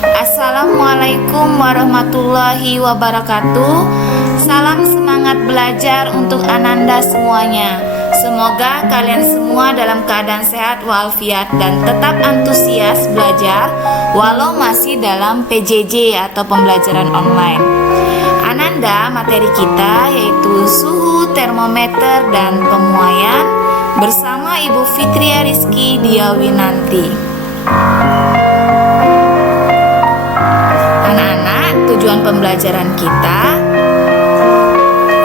Assalamualaikum warahmatullahi wabarakatuh. Salam semangat belajar untuk Ananda semuanya. Semoga kalian semua dalam keadaan sehat walafiat dan tetap antusias belajar walau masih dalam PJJ atau pembelajaran online. Ananda, materi kita yaitu suhu, termometer, dan pemuaian bersama Ibu Fitria Rizky Diawinanti. Anak-anak, tujuan pembelajaran kita,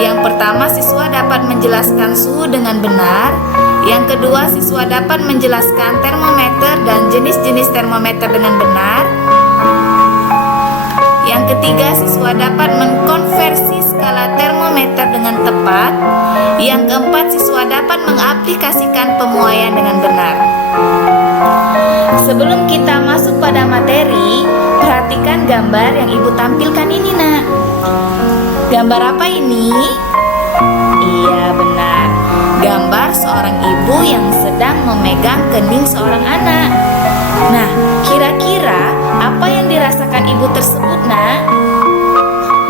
yang pertama, siswa dapat menjelaskan suhu dengan benar. Yang kedua, siswa dapat menjelaskan termometer dan jenis-jenis termometer dengan benar. Yang ketiga, siswa dapat mengkonversi skala termometer dengan tepat. Yang keempat, siswa dapat mengaplikasikan pemuaian dengan benar. Sebelum kita masuk pada materi, perhatikan gambar yang Ibu tampilkan ini, Nak. Gambar apa ini? Iya, benar. Gambar seorang ibu yang sedang memegang kening seorang anak. Nah, kira-kira apa yang dirasakan ibu tersebut, Nak?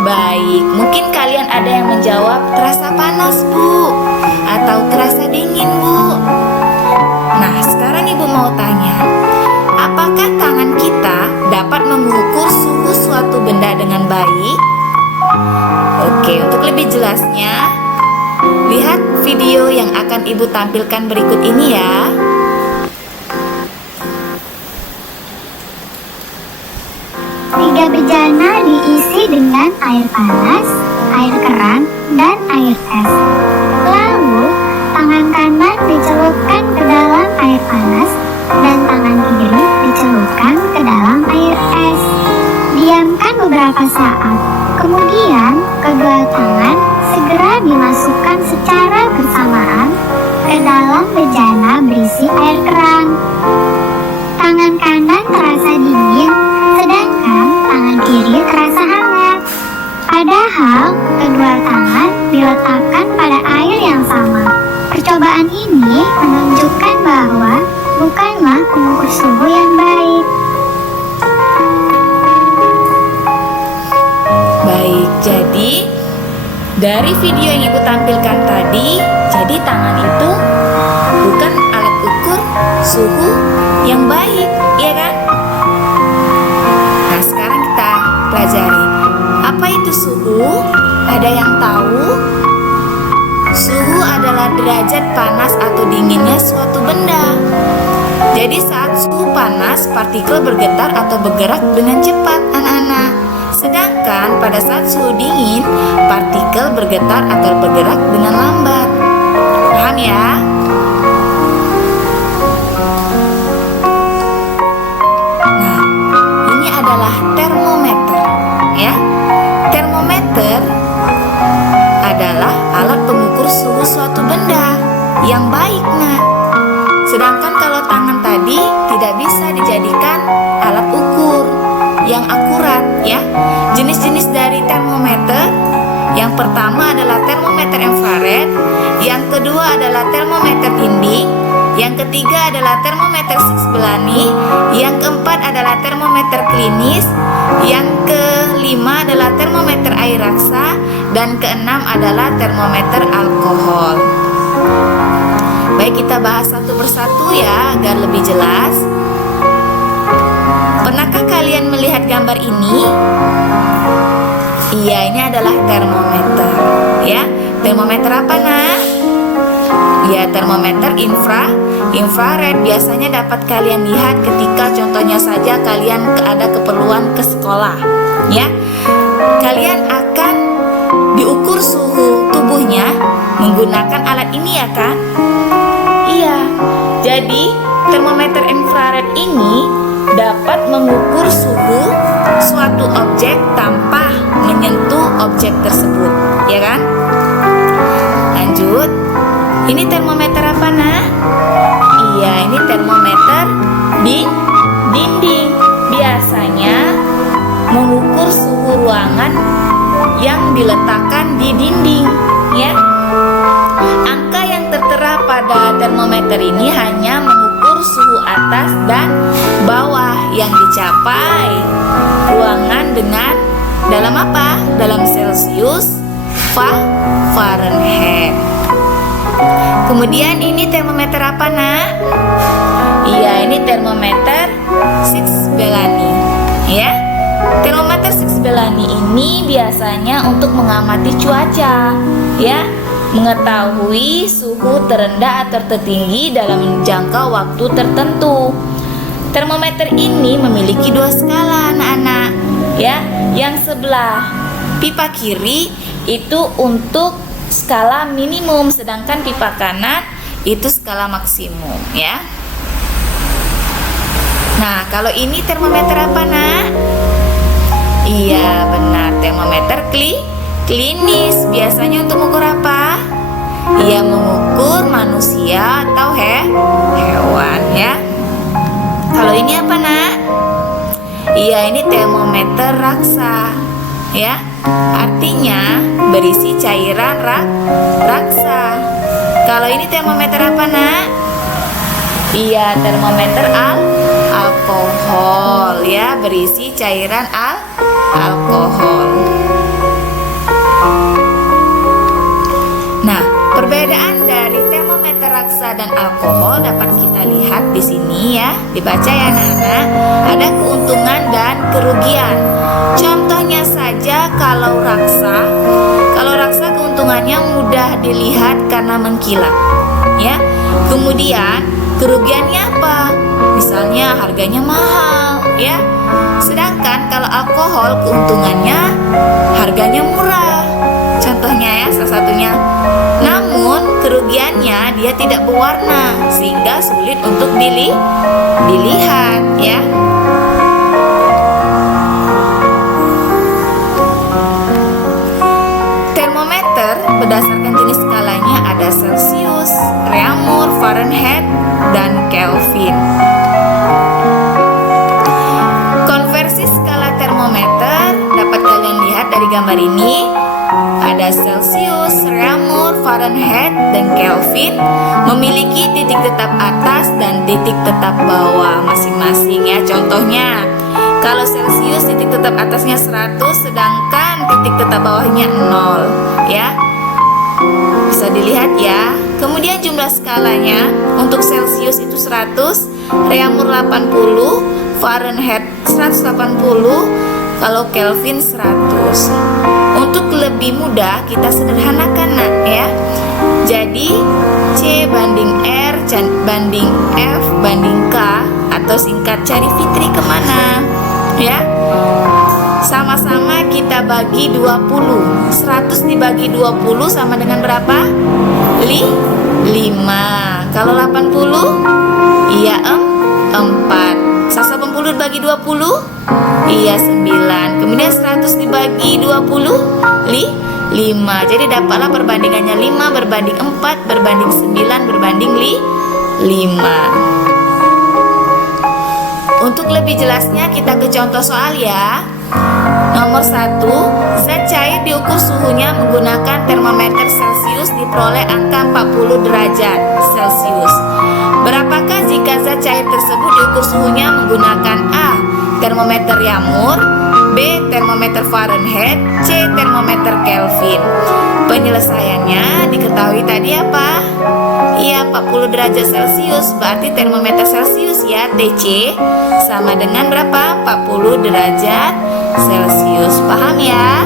Baik, mungkin kalian ada yang menjawab terasa panas, Bu, atau terasa dingin, Bu. Nah, sekarang Ibu mau tanya, apakah tangan kita dapat mengukur suhu suatu benda dengan baik? Oke, untuk lebih jelasnya, lihat video yang akan Ibu tampilkan berikut ini ya. Tiga bejana diisi dengan air panas, air keran, dan air es. Lalu, tangan kanan dicelupkan ke dalam air panas dan tangan kiri dicelupkan ke dalam air es. Diamkan beberapa saat. Kemudian, kedua tangan segera dimasukkan secara bersamaan ke dalam bejana berisi air keran. Tangan kanan terasa dingin, sedangkan tangan kiri terasa hangat. Padahal, kedua tangan diletakkan pada air yang sama. Percobaan ini menunjukkan bahwa bukanlah pengukur suhu yang baik. Baik, jadi dari video yang Ibu tampilkan tadi, jadi tangan itu bukan alat ukur suhu yang baik, ya kan? Nah, sekarang kita pelajari. Apa itu suhu? Ada yang tahu? Suhu adalah derajat panas atau dinginnya suatu benda. Jadi saat suhu panas, partikel bergetar atau bergerak dengan cepat, anak-anak. Sedangkan pada saat suhu dingin, partikel bergetar atau bergerak dengan lambat. Paham ya? Nah, ini adalah termometer, ya. Termometer adalah alat pengukur suhu suatu benda yang baik, Nah. Sedangkan kalau tangan tadi tidak bisa dijadikan alat ukur yang akurat, ya. Jenis-jenis dari termometer, yang pertama adalah termometer infrared, yang kedua adalah termometer dinding, yang ketiga adalah termometer Sixbelani, yang keempat adalah termometer klinis, yang kelima adalah termometer air raksa, dan keenam adalah termometer alkohol. Baik, kita bahas satu persatu ya agar lebih jelas. Pernahkah kalian melihat gambar ini? Iya, ini adalah termometer, ya. Termometer apa, Nah? Ya, termometer infrared. Biasanya dapat kalian lihat ketika contohnya saja kalian ada keperluan ke sekolah, ya. Kalian akan diukur suhu tubuhnya menggunakan alat ini, ya kan? Iya. Jadi, termometer infrared ini dapat mengukur suhu suatu objek tanpa menyentuh objek tersebut, ya kan? Lanjut. Ini termometer apa, Nah? Iya, ini termometer di dinding. Biasanya mengukur suhu ruangan yang diletakkan di dinding, ya. Angka yang tertera pada termometer ini hanya mengukur suhu atas dan bawah yang dicapai ruangan dengan dalam apa? Dalam Celcius, Fahrenheit. Kemudian ini termometer apa, Nak? Iya, ini termometer Six Bellani, ya. Termometer Six Bellani ini biasanya untuk mengamati cuaca, ya, mengetahui suhu terendah atau tertinggi dalam jangka waktu tertentu. Termometer ini memiliki dua skala, anak-anak, ya. Yang sebelah pipa kiri itu untuk skala minimum, sedangkan pipa kanan itu skala maksimum, ya. Nah, kalau ini termometer apa, Nak? Iya, benar, termometer klinis. Biasanya untuk mengukur apa? Iya, mengukur manusia atau hewan, ya. Kalau ini apa, Nak? Iya, ini termometer raksa, ya. Artinya berisi cairan raksa. Kalau ini termometer apa, Nak? Iya, termometer alkohol, ya, berisi cairan alkohol. Nah, perbedaan dari termometer raksa dan alkohol dapat kita lihat di sini, ya. Dibaca ya, anak-anak. Ada keuntungan dan kerugian. Contohnya saja kalau raksa keuntungannya mudah dilihat karena mengkilap, ya. Kemudian kerugiannya apa? Misalnya harganya mahal, ya. Sedangkan kalau alkohol keuntungannya harganya murah. Contohnya, ya, salah satunya. Namun kerugiannya dia tidak berwarna sehingga sulit untuk dilihat, ya. Termometer berdasarkan jenis skalanya ada Celcius, Reaumur, Fahrenheit, dan Kelvin. Konversi skala termometer dapat kalian lihat dari gambar ini. Ada Celcius, Reaumur, Fahrenheit, dan Kelvin memiliki titik tetap atas dan titik tetap bawah masing-masing, ya. Contohnya, kalau Celcius titik tetap atasnya 100, sedangkan titik tetap bawahnya 0, ya. Bisa dilihat, ya. Kemudian jumlah skalanya untuk Celcius itu 100, Reaumur 80, Fahrenheit 180, kalau Kelvin 100. Untuk lebih mudah kita sederhanakan, Nak, ya. Jadi C banding R banding F banding K, atau singkat cari Fitri kemana, ya. Sama-sama kita bagi 20. 100 dibagi 20 sama dengan berapa? 5. Kalau 80? Iya, 4. 180 dibagi 20? Iya, 9. Kemudian 100 dibagi 20? 5. Jadi dapatlah perbandingannya 5 berbanding 4 berbanding 9 berbanding 5. Untuk lebih jelasnya kita ke contoh soal, ya. Nomor 1, zat cair diukur suhunya menggunakan termometer Celcius diperoleh angka 40 derajat Celcius. Berapakah jika zat cair tersebut diukur suhunya menggunakan A. termometer Reaumur, B. termometer Fahrenheit, C. termometer Kelvin? Penyelesaiannya diketahui tadi apa? Iya, 40 derajat Celcius, berarti termometer Celcius, ya, TC sama dengan berapa? 40 derajat Celcius. Paham, ya?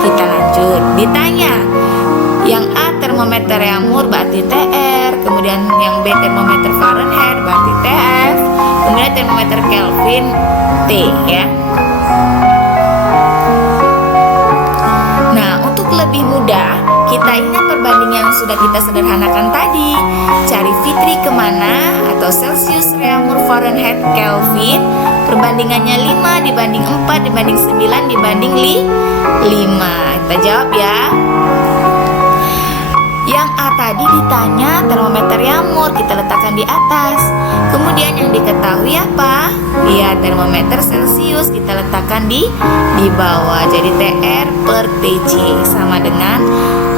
Kita lanjut. Ditanya, yang A termometer Reaumur berarti TR, kemudian yang B termometer Fahrenheit berarti TF, kemudian termometer Kelvin T, ya. Nah, untuk lebih mudah kita ingat perbandingan yang sudah kita sederhanakan tadi. Cari Fitri kemana, atau Celcius, Reaumur, Fahrenheit, Kelvin. Perbandingannya 5 dibanding 4 dibanding 9 dibanding 5. Kita jawab, ya. Yang A tadi ditanya termometer Reaumur, kita letakkan di atas. Kemudian yang diketahui apa? Ya, termometer Celcius kita letakkan di bawah. Jadi TR per TC sama dengan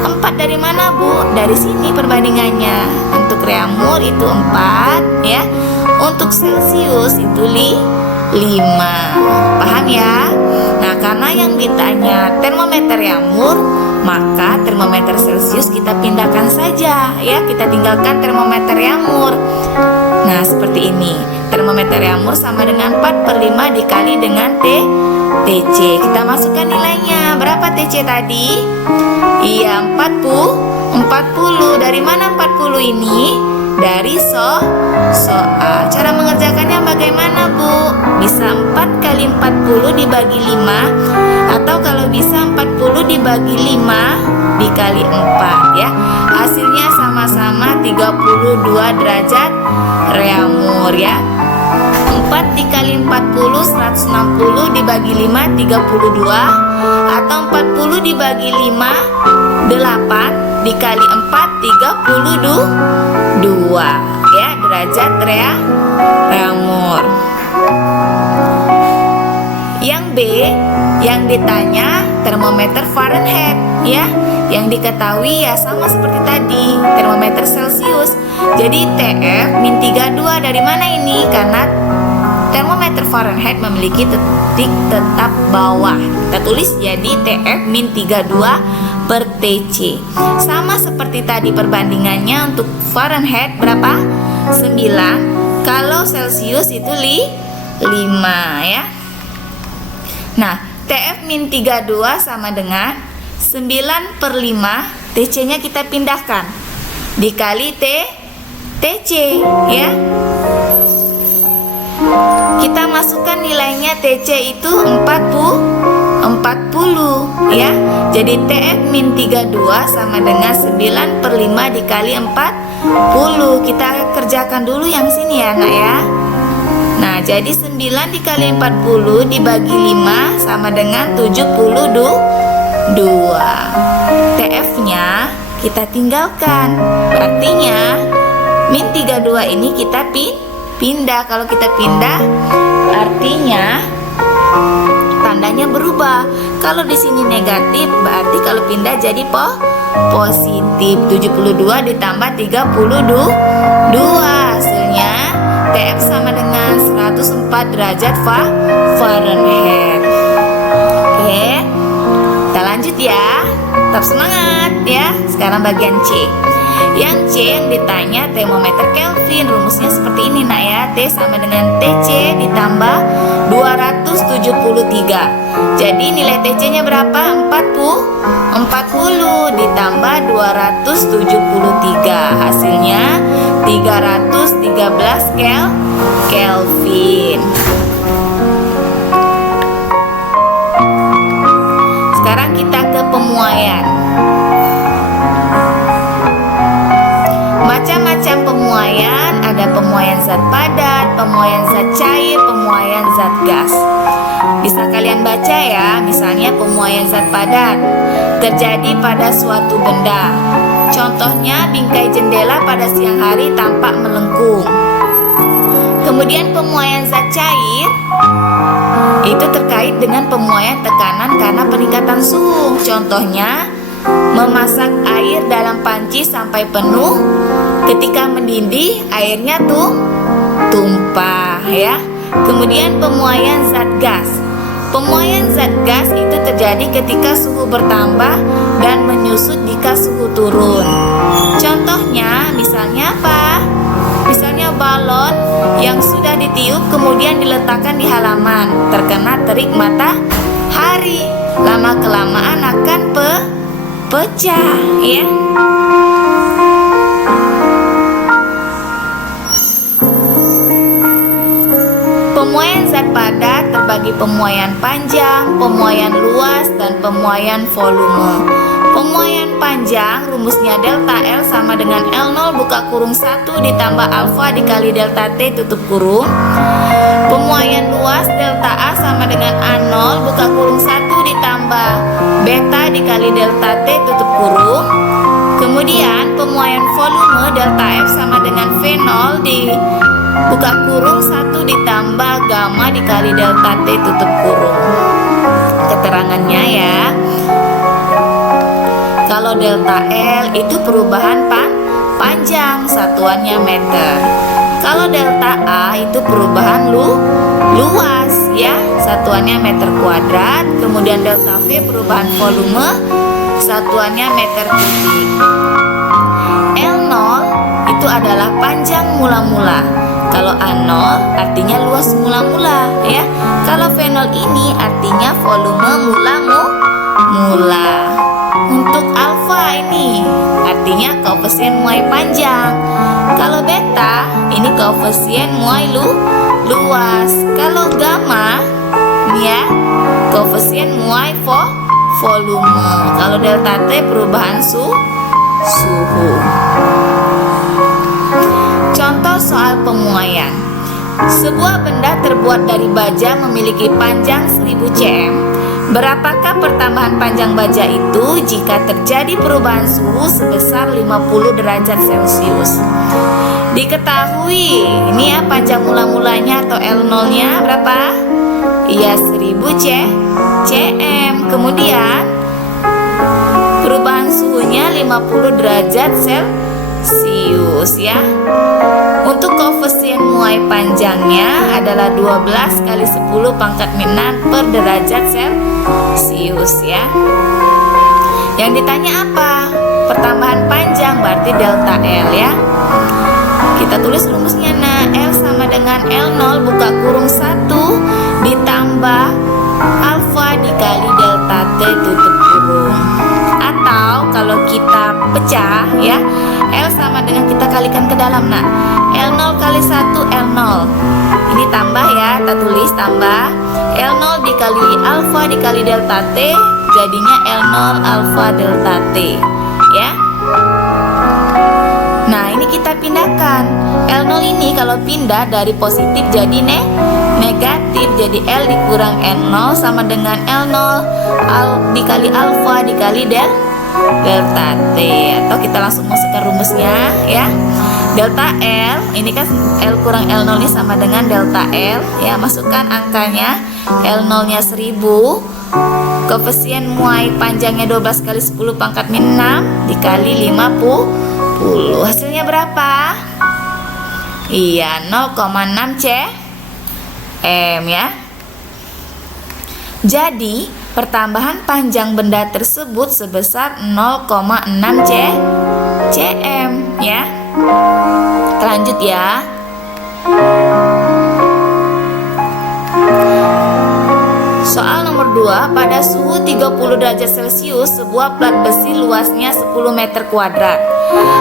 4 dari mana, Bu? Dari sini perbandingannya. Untuk Reaumur itu 4, ya. Untuk Celcius itu 5. Paham ya? Nah, karena yang ditanya termometer Yamur, maka termometer Celcius kita pindahkan saja ya. Kita tinggalkan termometer Yamur. Nah, seperti ini. Termometer Yamur sama dengan 4/5 dikali dengan TC. Kita masukkan nilainya. Berapa TC tadi? Iya, 40. Dari mana 40 ini? Dari soal. Cara mengerjakannya bagaimana, Bu? Bisa 4 kali 40 dibagi 5, atau kalau bisa 40 dibagi 5 dikali 4 ya. Hasilnya sama-sama 32 derajat reamur ya. 4 dikali 40 160, dibagi 5 32, atau 40 dibagi 5 8, dikali 4 32 ya, derajat reamur. Yang B, yang ditanya termometer Fahrenheit ya. Yang diketahui ya sama seperti tadi, termometer Celcius. Jadi TF-32 dari mana ini? Karena termometer Fahrenheit memiliki titik tetap bawah. Kita tulis jadi TF-32 per TC. Sama seperti tadi perbandingannya, untuk Fahrenheit berapa? 9. Kalau Celcius itu 5 ya. Nah, TF-32 sama dengan 9/5, TC-nya kita pindahkan dikali TC ya. Kita masukkan nilainya. TC itu 40 ya. Jadi TF-32 sama dengan 9/5 dikali 40. Kita kerjakan dulu yang sini ya, Nak ya. Nah, jadi 9 dikali 40 dibagi 5 sama dengan 72. TF-nya kita tinggalkan. Artinya -32 ini kita pindah. Kalau kita pindah, artinya tandanya berubah. Kalau di sini negatif, berarti kalau pindah jadi positif. 72 ditambah 32, hasilnya TF sama dengan 104 derajat Fahrenheit. Oke, kita lanjut ya. Tetap semangat ya. Sekarang bagian C. Yang C yang ditanya termometer Kelvin. Rumusnya seperti ini, Nak ya. T sama dengan TC ditambah 273. Jadi nilai TC-nya berapa? 40 ditambah 273. Hasilnya 313 Kelvin. Sekarang kita ke pemuaian. Macam-macam pemuaian, ada pemuaian zat padat, pemuaian zat cair, pemuaian zat gas. Bisa kalian baca ya. Misalnya pemuaian zat padat terjadi pada suatu benda. Contohnya bingkai jendela pada siang hari tampak melengkung. Kemudian pemuaian zat cair itu terkait dengan pemuaian tekanan karena peningkatan suhu. Contohnya memasak air dalam panci sampai penuh. Ketika mendidih, airnya tumpah ya. Kemudian pemuaian zat gas. Pemuaian zat gas itu terjadi ketika suhu bertambah dan menyusut jika suhu turun. Contohnya misalnya apa? Misalnya balon yang sudah ditiup kemudian diletakkan di halaman, terkena terik matahari, lama-kelamaan akan pecah ya. Pemuaian zat padat terbagi pemuaian panjang, pemuaian luas, dan pemuaian volume. Pemuaian panjang rumusnya delta L sama dengan L0 buka kurung 1 ditambah alfa dikali delta T tutup kurung. Pemuaian luas delta A sama dengan A0 buka kurung 1 ditambah beta dikali delta T tutup kurung. Kemudian pemuaian volume delta F sama dengan V0 di buka kurung 1 ditambah gamma dikali delta T tutup kurung. Keterangannya ya. Kalau delta L itu perubahan panjang, satuannya meter. Kalau delta A itu perubahan luas ya, satuannya meter kuadrat. Kemudian delta V perubahan volume, satuannya meter kubik. L0 itu adalah panjang mula-mula. Kalau A0 artinya luas mula-mula ya. Kalau V0 ini artinya volume mula. Untuk alfa ini artinya koefisien muai panjang. Kalau beta ini koefisien muai luas. Kalau gamma ini ya koefisien muai volume. Kalau delta T perubahan suhu. Contoh soal pemuaian. Sebuah benda terbuat dari baja memiliki panjang 1000 cm. Berapakah pertambahan panjang baja itu jika terjadi perubahan suhu sebesar 50 derajat Celcius? Diketahui ini ya panjang mula-mulanya atau L0-nya berapa? Iya 1000 cm. Kemudian perubahan suhunya 50 derajat Celcius ya. Untuk koefisien muai panjangnya adalah 12 kali 10 pangkat 6 per derajat Celcius ya. Yang ditanya apa? Pertambahan panjang berarti delta L ya. Kita tulis rumusnya. Nah, L sama dengan L0 buka kurung 1 ditambah alfa dikali delta T tutup kurung. Atau kalau kita pecah ya, L sama dengan kita kalikan ke dalam. Nah, L0 kali 1 L0. Ini tambah ya, kita tulis tambah L0 dikali alfa dikali delta T, jadinya L0 alfa delta T ya. Nah, ini kita pindahkan. L0 ini kalau pindah dari positif jadi negatif, jadi L dikurang N0 sama dengan L0 dikali alfa dikali delta T. Atau kita langsung masukkan rumusnya ya. Delta L ini kan L kurang L0 ini sama dengan delta L ya. Masukkan angkanya. L0 nya 1000, koefisien muai panjangnya 12 kali 10 pangkat 6 dikali 50. Hasilnya berapa? Iya 0,6 cm ya. Jadi pertambahan panjang benda tersebut sebesar 0,6 cm ya. Lanjut ya. Soal nomor 2, pada suhu 30 derajat Celcius sebuah plat besi luasnya 10 meter kuadrat.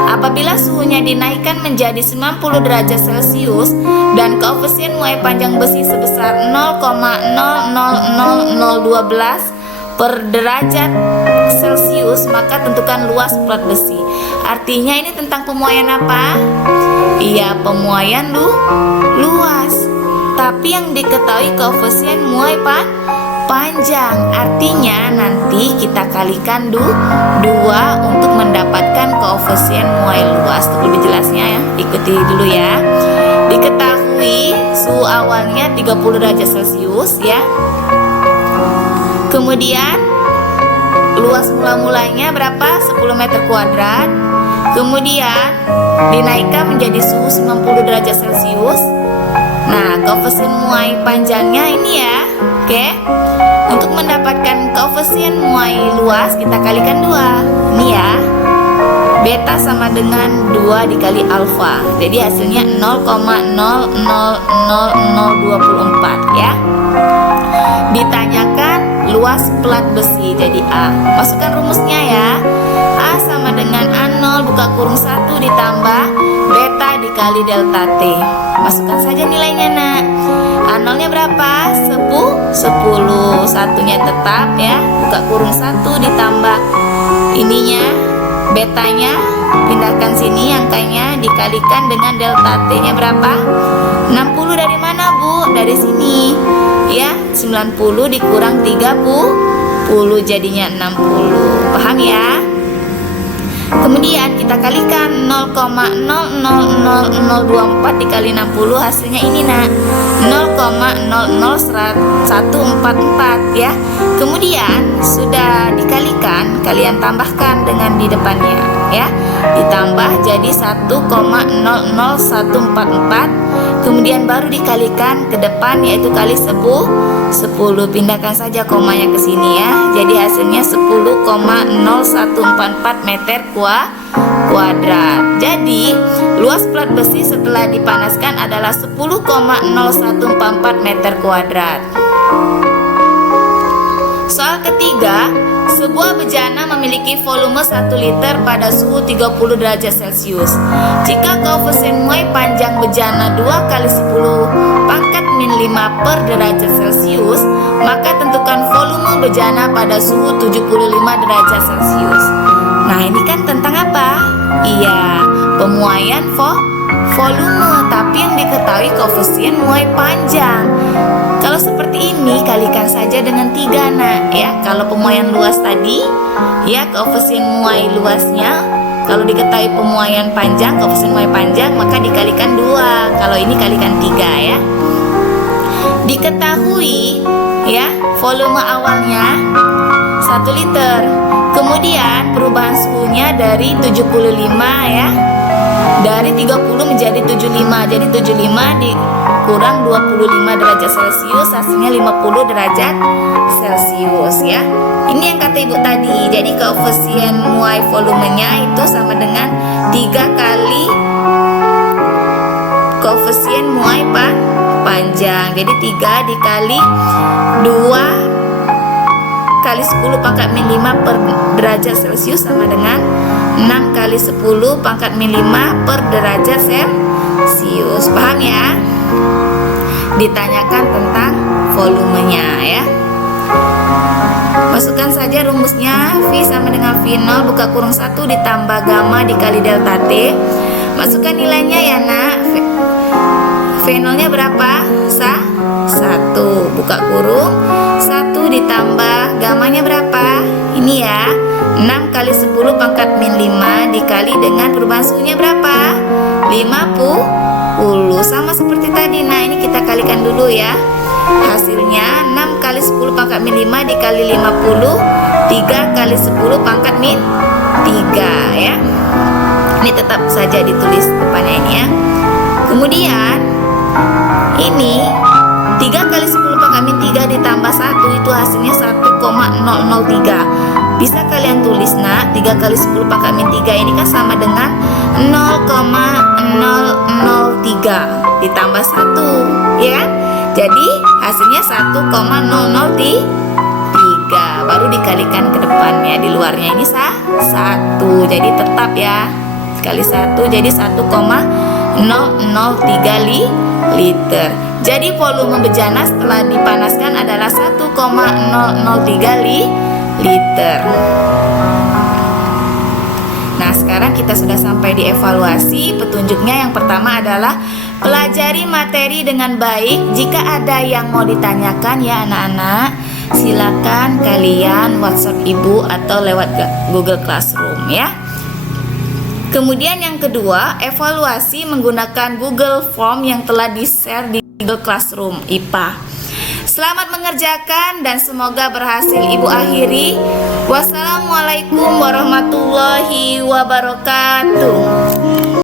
Apabila suhunya dinaikkan menjadi 90 derajat Celcius dan koefisien muai panjang besi sebesar 0,000012 per derajat Celcius, maka tentukan luas plat besi. Artinya ini tentang pemuaian apa? Iya, pemuaian luas. Tapi yang diketahui koefisien muai panjang. Artinya nanti kita kalikan 2 untuk mendapatkan koefisien muai luas. Untuk lebih jelasnya ya, ikuti dulu ya. Diketahui suhu awalnya 30 derajat Celcius ya. Kemudian luas mula-mulanya berapa? 10 meter kuadrat. Kemudian dinaikkan menjadi suhu 90 derajat Celcius. Nah, koefisien muai panjangnya ini ya. Oke. Untuk mendapatkan koefisien muai luas kita kalikan 2. Ini ya. Beta sama dengan 2 dikali alfa. Jadi hasilnya 0,000024 ya. Ditanyakan luas plat besi, jadi A. Masukkan rumusnya ya. A sama dengan A0 buka kurung 1 ditambah beta dikali delta T. Masukkan saja nilainya nak. A0 nya berapa? 10. Satunya tetap ya. Buka kurung 1 ditambah ininya, betanya pindahkan sini, angkanya dikalikan dengan delta T nya berapa? 60 dari mana Bu? Dari sini ya. 90 dikurang 30 jadinya 60. Paham ya? Kemudian kita kalikan 0,000024 dikali 60, hasilnya ini nak 0,00144 ya. Kemudian sudah dikalikan, kalian tambahkan dengan di depannya. ya. Ditambah jadi 1,00144. Kemudian baru dikalikan ke depan, yaitu kali 10. Pindahkan saja komanya ke sini ya. Jadi hasilnya 10,0144 meter kuadrat. Jadi luas plat besi setelah dipanaskan adalah 10,0144 meter kuadrat. Soal ketiga, sebuah bejana memiliki volume 1 liter pada suhu 30 derajat Celcius. Jika koefisien muai panjang bejana 2 kali 10 pangkat min 5 per derajat Celcius, maka tentukan volume bejana pada suhu 75 derajat Celcius. Nah, ini kan tentang apa? Iya, pemuaian volume, tapi yang diketahui koefisien muai panjang. Kalau seperti ini, kalikan saja dengan 3 nak ya. Kalau pemuaian luas tadi ya, koefisien muai luasnya, kalau diketahui pemuaian panjang, koefisien muai panjang, maka dikalikan 2. Kalau ini kalikan 3 ya. Diketahui ya, volume awalnya 1 liter. Kemudian perubahan suhunya dari 75 ya. Dari 30 menjadi 75. Jadi 75 dikurang 25 derajat Celcius, hasilnya 50 derajat Celcius ya. Ini yang kata ibu tadi. Jadi koefisien muai volumenya itu sama dengan 3 kali koefisien muai panjang. Jadi 3 dikali 2 kali 10 pangkat min 5 per derajat Celcius sama dengan 6 kali 10 pangkat min 5 per derajat Celcius. Paham ya? Ditanyakan tentang volumenya ya. Masukkan saja rumusnya. V sama dengan V0 buka kurung 1 ditambah gamma dikali delta T. Masukkan nilainya ya nak. V0 nya berapa? 1 buka kurung 1 ditambah gammanya berapa? Ini ya, 6 kali 10 pangkat min 5 dikali dengan perubahan suhunya berapa? 50. Sama seperti tadi. Nah, ini kita kalikan dulu ya. Hasilnya 6 kali 10 pangkat min 5 dikali 50, 3 kali 10 pangkat min 3 ya. Ini tetap saja ditulis depannya ini ya. Kemudian ini 3 kali 10 pangkat min 3 ditambah 1 itu hasilnya 1,003. Bisa kalian tulis nak, 3 kali 10 pangkat min 3 ini kan sama dengan 0,003 ditambah 1 ya kan? Jadi hasilnya 1,003. Baru dikalikan ke depannya, di luarnya ini 1. Jadi tetap ya, sekali 1 jadi 1,003 liter. Jadi volume bejana setelah dipanaskan adalah 1,003 liter. Nah, sekarang kita sudah sampai di evaluasi. Petunjuknya yang pertama adalah pelajari materi dengan baik. Jika ada yang mau ditanyakan ya anak-anak, silakan kalian WhatsApp ibu atau lewat Google Classroom ya. Kemudian yang kedua, evaluasi menggunakan Google Form yang telah di-share di Google Classroom IPA. Selamat mengerjakan dan semoga berhasil ibu akhiri. Wassalamualaikum warahmatullahi wabarakatuh.